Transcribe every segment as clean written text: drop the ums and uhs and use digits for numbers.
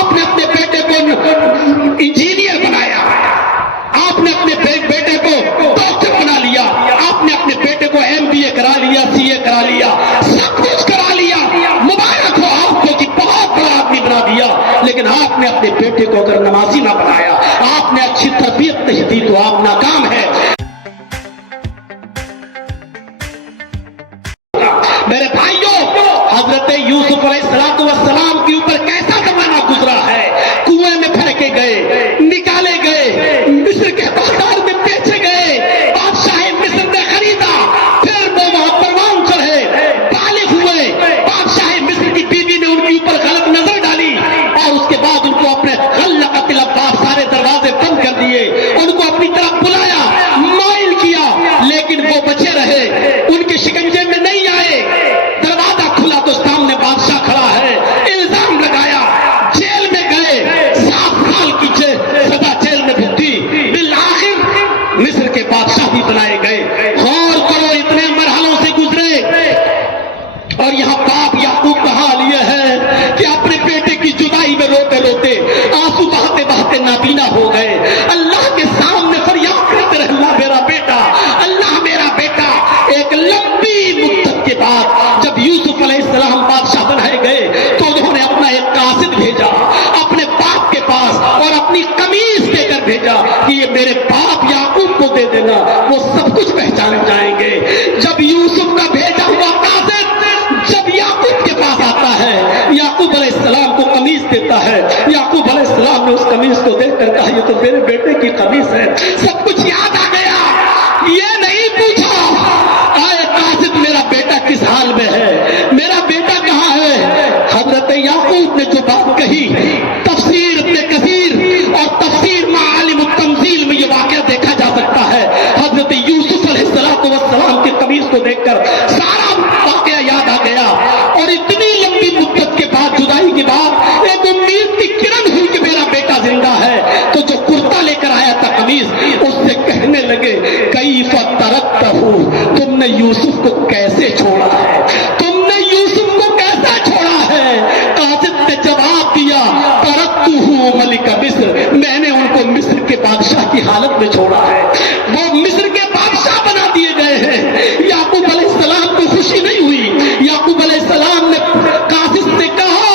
آپ نے اپنے بیٹے کو انجینئر بنایا, آپ نے اپنے بیٹے کو ڈاکٹر بنا لیا, آپ نے اپنے بیٹے کو MBA کرا لیا, CA کرا لیا, سب کچھ کرا لیا. مبارک ہو آپ کو کہ بہت بڑا آدمی بنا دیا. لیکن آپ نے اپنے بیٹے کو اگر نمازی نہ بنایا, آپ نے اچھی تربیت نہیں دی, تو آپ ناکام ہے. میرے بھائیوں, حضرت یوسف علیہ السلام کے اوپر کیسا زمانہ گزرا ہے. کنویں میں پھینکے گئے, نکالے گئے, مصر کے بازار میں بیچے گئے, بادشاہ مصر نے خریدا, پھر وہ وہاں پروان چڑھے, بالغ ہوئے. بادشاہ مصر کی بیوی نے ان کے اوپر غلط نظر ڈالی, اور اس کے بعد ان کو اپنے غلقت الابواب, سارے دروازے بند کر دیے, ان کو اپنی طرف بلایا, مائل کیا, لیکن وہ بچے رہے, ان کے شکنجے میں نہیں آئے. دروازہ کھلا تو سامنے بادشاہ کھڑا ہے, الزام لگایا, جیل میں گئے, 7 سال کی سزا جیل میں بھگتی, بالآخر مصر کے بادشاہ بھی بنائے گئے. غور کرو, اتنے مرحلوں سے گزرے, اور یہاں باپ یعقوب کا حال یہ ہے کہ اپنے بیٹے کی جدائی میں روتے روتے, آنسو بہاتے بہاتے نابینا ہو گئے. اللہ کے سامنے فریاد کرتے رہے, اللہ میرا بیٹا, اللہ میرا بیٹا. ایک لمبی مدت کے بعد جب یوسف علیہ السلام بادشاہ بنائے گئے, تو انہوں نے اپنا ایک قاصد بھیجا اپنے باپ کے پاس, اور اپنی قمیص دے کر بھیجا کہ یہ میرے باپ یعقوب کو دے دینا, وہ سب کچھ پہچان جائیں گے. جب یوسف کا بھیجا ہوا قاصد جب یعقوب کے پاس آتا ہے, یعقوب علیہ السلام کو قمیص دیتا ہے. یعقوب علیہ السلام نے اس قمیص کو دیکھ کر کہا, یہ تو میرے بیٹے کی قمیص ہے. سب کچھ یاد آ گیا, یہ نہیں پوچھا آئے قاصد میرا بیٹا کس حال میں ہے, میرا بیٹا کہاں ہے. حضرت یعقوب نے جو بات کہی, تفسیر ابن کثیر اور تفسیر معالم التنزیل میں یہ واقعہ دیکھا جا سکتا ہے. حضرت یوسف علیہ السلام کی قمیص کو دیکھ کر سارا واقعہ یاد آ گیا, اور اتنی لمبی مدت کے بعد, جدائی کے بعد, ایک امید کی کرن ہوئی کہ میرا بیٹا زندہ ہے. تو جو کرتا لے کر آیا تھا قمیص, اس سے کہنے لگے, کیف ترکتہ, تم نے یوسف کو کیسے چھوڑا ہے, تم نے یوسف کو کیسا چھوڑا ہے. قاصد نے جواب دیا, ترکتہ ملک مصر, میں نے ان کو مصر کے بادشاہ کی حالت میں چھوڑا ہے, وہ مصر کے بادشاہ بنا دیے گئے ہیں. یعقوب علیہ السلام کو خوشی نہیں ہوئی. یعقوب علیہ السلام نے قاصد سے کہا,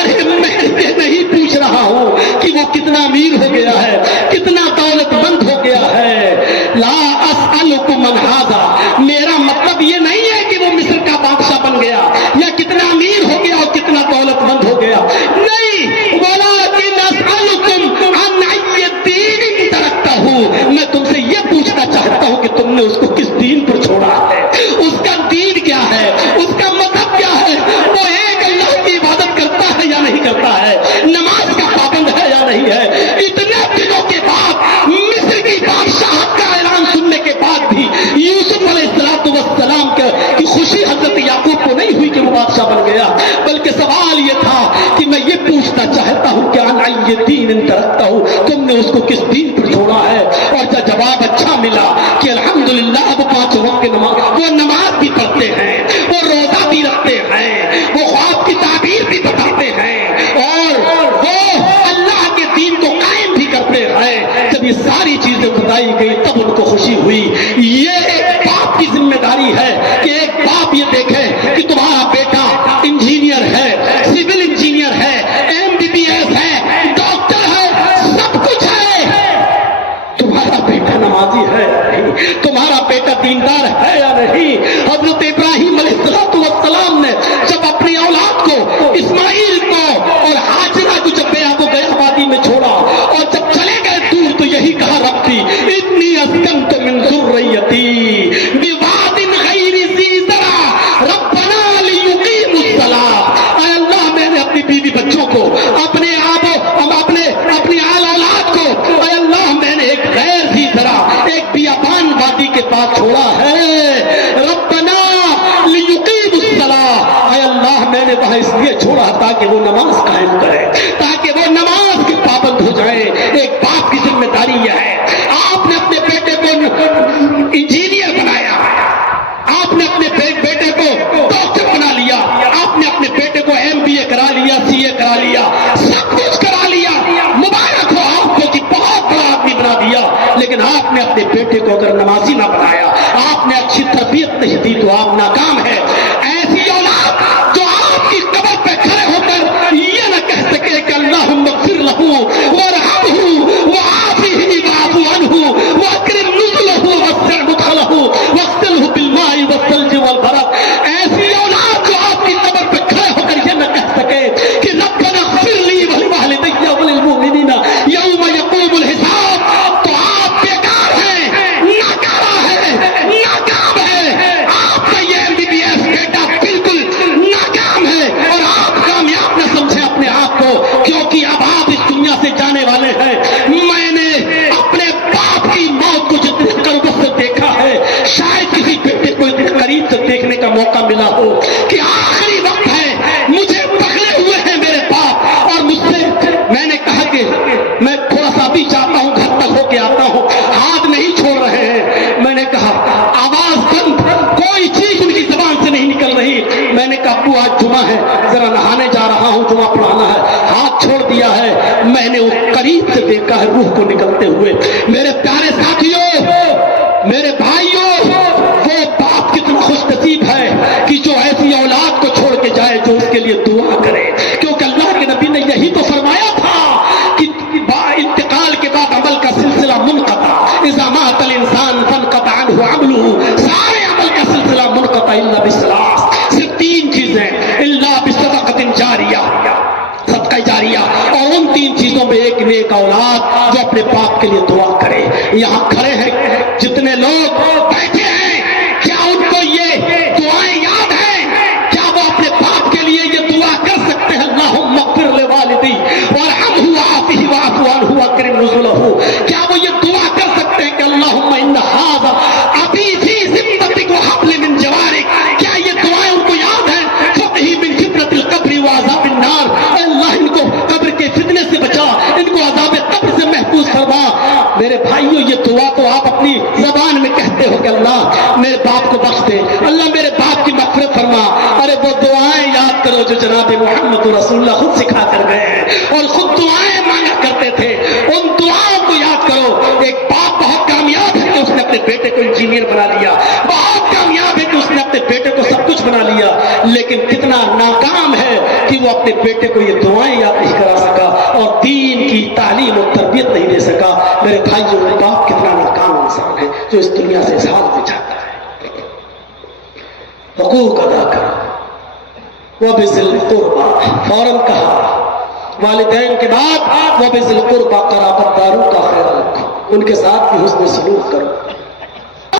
ارے میں یہ نہیں پوچھ رہا ہوں کہ وہ کتنا امیر ہو گیا ہے, کتنا دولت مند ہو گیا ہے. لا اسألکم من ھذا, میرا مطلب یہ نہیں ہے کہ وہ مصر کا بادشاہ بن گیا یا کتنا امیر ہو گیا اور کتنا دولت مند ہو گیا, نہیں. ولکن اسألکم عن ای دین ترکتہ, میں تم سے یہ پوچھنا چاہتا ہوں کہ تم نے اس کو کس دین پر چھوڑا ہے, اس کا دین کیا ہے, اس کا مذہب کیا ہے, وہ ایک اللہ کی عبادت کرتا ہے یا نہیں کرتا ہے, نماز کا پابند ہے یا نہیں ہے. اتنے دنوں کے بعد, مصر کی بادشاہت کا اعلان سننے کے بعد بھی یوسف علیہ السلام کی خوشی حضرت یعقوب کو نہیں ہوئی کہ وہ بادشاہ بن گیا, بلکہ سوال یہ تھا کہ میں یہ پوچھنا چاہتا ہوں کہ عن ای دین ترکتہ, تم نے اس کو کس دین پر چھوڑا ہے. اور جب جواب اچھا ملا کہ الحمدللہ وہ 5 وقت کی نماز, وہ نماز بھی پڑھتے ہیں, وہ روزہ بھی رکھتے ہیں, وہ خواب کی تعبیر بھی بتاتے ہیں, اور وہ اللہ کے دین کو قائم بھی کرتے ہیں. جب یہ ساری چیزیں بتائی گئی تب ان کو خوشی ہوئی. یہ ایک باپ کی ذمہ داری ہے کہ ایک باپ یہ دیکھے کہ تمہارا بیٹا انجینئر ہے, سول انجینئر ہے, MBBS ہے, ڈاکٹر ہے, سب کچھ ہے, تمہارا بیٹا نمازی ہے یا نہیں, تمہارا بیٹا دیندار ہے یا نہیں. حضرت ابراہیم علیہ السلام نے جب اپنی اولاد کو, اسماعیل کو اور ہاجرہ کو, جب بیعہ کو گئے وادی میں چھوڑا, اور جب چلے گئے دور, تو یہی کہا, ربی انی اسکنت من ذریتی بواد غیر ذی زرع ربنا لیقیموا الصلاۃ. اے اللہ, میں نے اپنی بیوی بچوں کو, اپنے اپنی آل اولاد کو, اے اللہ میں نے ایک غیر ذی زرع, ایک بیابان وادی کے پاس چھوڑا ہے. ربنا لیقیموا الصلاۃ, اے اللہ میں نے وہاں اس لیے چھوڑا تاکہ وہ نماز قائم کرے, تاکہ وہ نماز کے پابند ہو جائے. ایک باپ کی ذمہ داری یہ ہے. آپ نے اپنے بیٹے کو انجینئر بنایا, آپ نے اپنے بیٹے کو ڈاکٹر بنا لیا, آپ نے اپنے بیٹے کو MBA کرا لیا, CA کرا لیا, سب کچھ نے اپنے بیٹے کو اگر نمازی نہ بنایا، آپ نے اچھی تربیت نہیں دی تو آپ ناکام ہے۔ ایسی اولاد جو آپ کی قبر پہ کھڑے ہو کر یہ نہ کہہ سکے کہ اللہم اغفر لہ وارحمہ وعافہ واعف عنہ واکرم نزلہ ووسع مدخلہ واغسلہ بالماء والثلج والبرد، ایسی اولاد جو آپ کی قبر پہ کھڑے ہو کر یہ نہ کہہ سکے کہ ربنا اغفر لی ولوالدی وللمؤمنین یوم یقوم الحساب، تو آپ بیکار ہیں، ناکارہ ہے، ناکام ہے۔ آپ کا یہ MBBS بیٹا بالکل ناکام ہے، اور آپ کامیاب نہ سمجھیں اپنے آپ کو، کیونکہ اب آپ اس دنیا سے جانے والے ہیں۔ میں نے اپنے باپ کی موت کو جتنے قربت سے دیکھا ہے، شاید کسی بیٹے کو اتنے قریب سے دیکھنے کا موقع ملا ہو کہ آخری وقت ہے، مجھے پکڑے ہوئے ہیں میرے باپ، اور مجھ سے میں نے کہا کہ میں تھوڑا سا بھی چاہتا ہوں گھر تک ہو کے آتا ہوں، ہاتھ نہیں چھوڑ رہے ہیں۔ میں نے کہا آواز بند، کوئی چیز ان کی زبان سے نہیں نکل رہی۔ میں نے کہا ابو آج جمعہ ہے، ذرا نہانے جا رہا ہوں، جمعہ پڑھانا ہے۔ ہاتھ چھوڑ دیا ہے۔ میں نے وہ قریب سے دیکھا ہے روح کو نکلتے ہوئے۔ میرے پیارے ساتھیوں، میرے بھائیوں، وہ باپ کتنا خوش نصیب ہے کہ جو ایسی اولاد کو چھوڑ کے جائے جو اس کے لیے دعا کرے، کیونکہ اللہ کے نبی نے یہی تو فرمایا تھا کہ انتقال کے بعد عمل کا سلسلہ منقطع، اذا مات الانسان فانقطع عنہ عملہ، سارے عمل کا سلسلہ منقطع الا بثلاث، صرف تین چیزیں، الا بصدقۃ جاریہ، صدقہ جاریہ، اور ان تین چیزوں میں ایک نیک اولاد جو اپنے باپ کے لیے دعا کرے۔ یہاں کھڑے ہیں جتنے لوگ بیٹھے ہیں، کیا ان کو یہ دعائیں یاد ہیں؟ کیا وہ اپنے باپ کے لیے یہ دعا کر سکتے ہیں؟ اللہم اغفر لوالدی وارحمہ وعافہ واعف عنہ واکرم نزلہ، کیا وہ یہ دعا کر سکتے ہیں کہ اللہم ان ھذا ابی فی ذمتک وحبل من جوارک؟ کیا یہ دعائیں ان کو یاد ہیں؟ فقہی من فتنۃ القبر وعذاب النار، اللہ ان کو قبر کے فتنے سے بچا، ان کو عذاب قبر سے محفوظ فرما۔ میرے بھائیوں، یہ دعا تو آپ اپنی زبان میں کہتے ہو کہ اللہ میرے باپ کو بخش دے، اللہ میرے باپ کی مغفرت فرما۔ ارے وہ دعائیں یاد کرو جو جناب محمد رسول اللہ خود سکھا کر گئے ہیں اور خود دعائیں مانگا کرتے تھے، ان دعاؤں کو یاد کرو۔ ایک باپ بہت کامیاب ہے کہ اس نے اپنے بیٹے کو انجینئر بنا لیا، بہت کامیاب ہے کہ اس نے اپنے بیٹے کو سب کچھ بنا لیا، لیکن کتنا ناکام ہے کہ وہ اپنے بیٹے کو یہ دعائیں یاد نہیں کرا سکا اور دین کی تعلیم اور تربیت نہیں دے سکا۔ میرے بھائیوں، باپ کتنا ناکام انسان ہے جو اس دنیا سے اس حال میں جاتا ہے۔ حقوق ادا کرو، وبذل القربى، فوراً کہا والدین کے بعد وبذل القربى، قرابت داروں کا خیال رکھو، ان کے ساتھ بھی حسن سلوک کرو۔